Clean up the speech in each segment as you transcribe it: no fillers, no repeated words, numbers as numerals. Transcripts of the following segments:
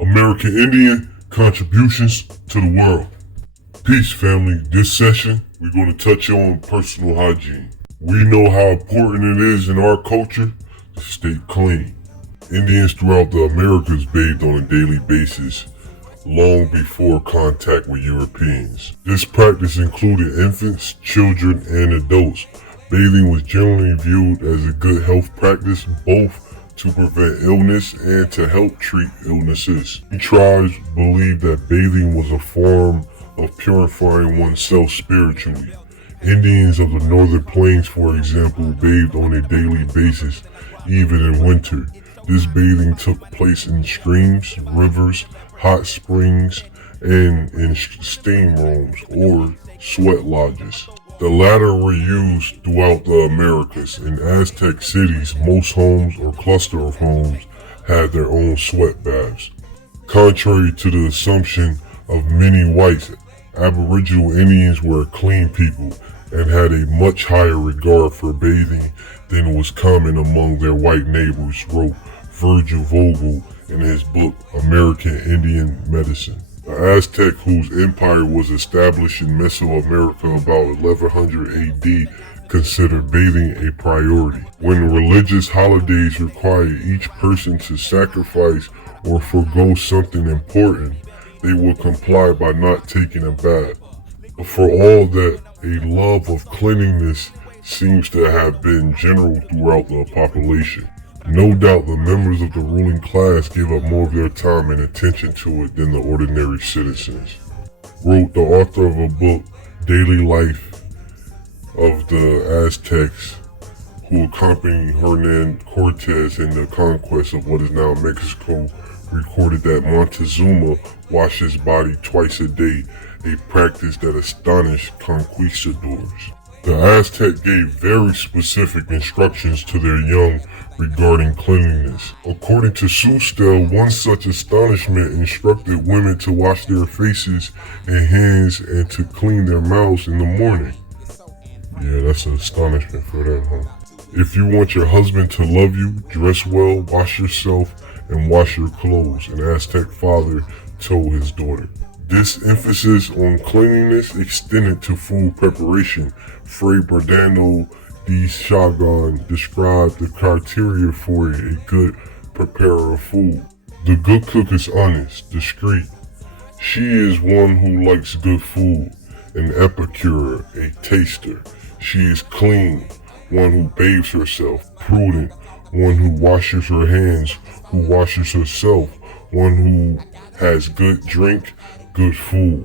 American Indian contributions to the world. Peace, family. This session, we're going to touch on personal hygiene. We know how important it is in our culture to stay clean. Indians throughout the Americas bathed on a daily basis long before contact with Europeans. This practice included infants, children, and adults. Bathing was generally viewed as a good health practice, both to prevent illness and to help treat illnesses. Tribes believed that bathing was a form of purifying oneself spiritually. Indians of the Northern Plains, for example, bathed on a daily basis, even in winter. This bathing took place in streams, rivers, hot springs, and in steam rooms or sweat lodges. The latter were used throughout the Americas. In Aztec cities, most homes or cluster of homes had their own sweat baths. Contrary to the assumption of many whites, Aboriginal Indians were a clean people and had a much higher regard for bathing than was common among their white neighbors, wrote Virgil Vogel in his book American Indian Medicine. The Aztec, whose empire was established in Mesoamerica about 1100 AD, considered bathing a priority. When religious holidays required each person to sacrifice or forego something important, they would comply by not taking a bath. But for all that, a love of cleanliness seems to have been general throughout the population. No doubt the members of the ruling class gave up more of their time and attention to it than the ordinary citizens, wrote the author of a book, Daily Life of the Aztecs, who accompanied Hernan Cortez in the conquest of what is now Mexico, recorded that Montezuma washed his body twice a day, a practice that astonished conquistadors. The Aztec gave very specific instructions to their young regarding cleanliness. According to Sustel, one such astonishment instructed women to wash their faces and hands and to clean their mouths in the morning. Yeah, that's an astonishment for them, huh? If you want your husband to love you, dress well, wash yourself, and wash your clothes, an Aztec father told his daughter. This emphasis on cleanliness extended to food preparation. Fray Bernardo de Chagan described the criteria for a good preparer of food. The good cook is honest, discreet. She is one who likes good food, an epicure, a taster. She is clean, one who bathes herself, prudent, one who washes her hands, who washes herself, one who has good drink, good food.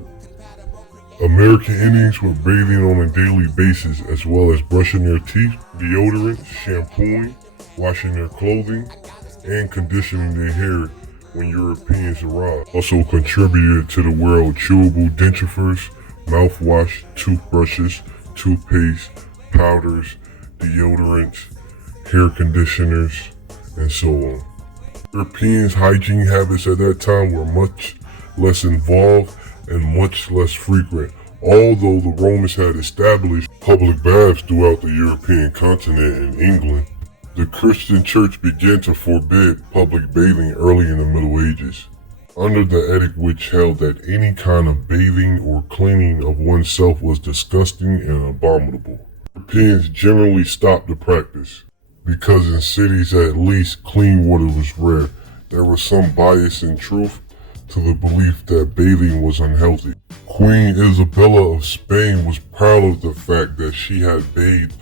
American Indians were bathing on a daily basis as well as brushing their teeth, deodorant, shampooing, washing their clothing, and conditioning their hair when Europeans arrived. Also contributed to the world chewable dentifrice, mouthwash, toothbrushes, toothpaste, powders, deodorants, hair conditioners, and so on. Europeans' hygiene habits at that time were much less involved and much less frequent. Although the Romans had established public baths throughout the European continent and England, the Christian church began to forbid public bathing early in the Middle Ages, under the edict which held that any kind of bathing or cleaning of oneself was disgusting and abominable. Europeans generally stopped the practice, because in cities at least clean water was rare. There was some bias in truth to the belief that bathing was unhealthy. Queen Isabella of Spain was proud of the fact that she had bathed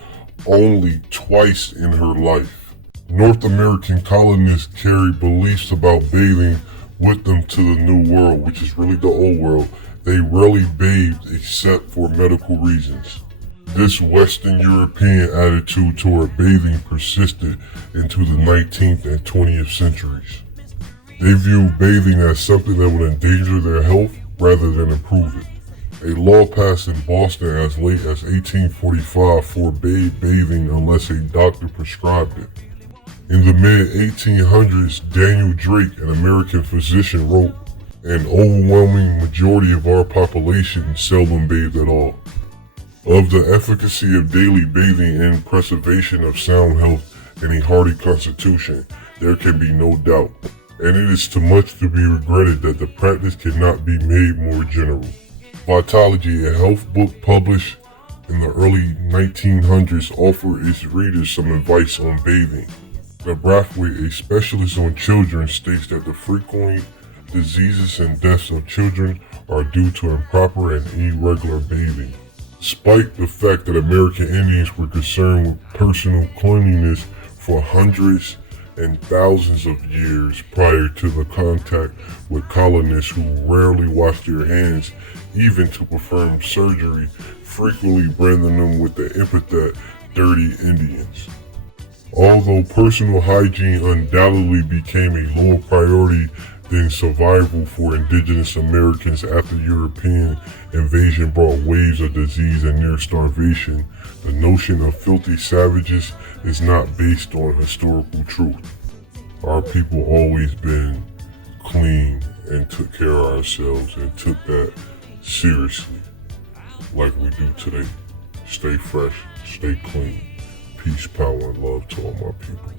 only twice in her life. North American colonists carried beliefs about bathing with them to the New World, which is really the Old World. They rarely bathed except for medical reasons. This Western European attitude toward bathing persisted into the 19th and 20th centuries. They viewed bathing as something that would endanger their health rather than improve it. A law passed in Boston as late as 1845 forbade bathing unless a doctor prescribed it. In the mid-1800s, Daniel Drake, an American physician, wrote, "An overwhelming majority of our population seldom bathed at all." Of the efficacy of daily bathing in preservation of sound health and a hearty constitution, there can be no doubt. and it is too much to be regretted that the practice cannot be made more general. Vitology, a health book published in the early 1900s, offered its readers some advice on bathing. The Brathwaite, a specialist on children, states that the frequent diseases and deaths of children are due to improper and irregular bathing. Despite the fact that American Indians were concerned with personal cleanliness for hundreds and thousands of years prior to the contact with colonists who rarely washed their hands, even to perform surgery, frequently branding them with the epithet "dirty Indians." Although personal hygiene undoubtedly became a lower priority than survival for indigenous Americans after European invasion brought waves of disease and near starvation, the notion of filthy savages is not based on historical truth. Our people always been clean and took care of ourselves and took that seriously, like we do today. Stay fresh, stay clean. Peace, power, and love to all my people.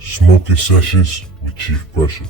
Smoking Sessions with Chief Pressure.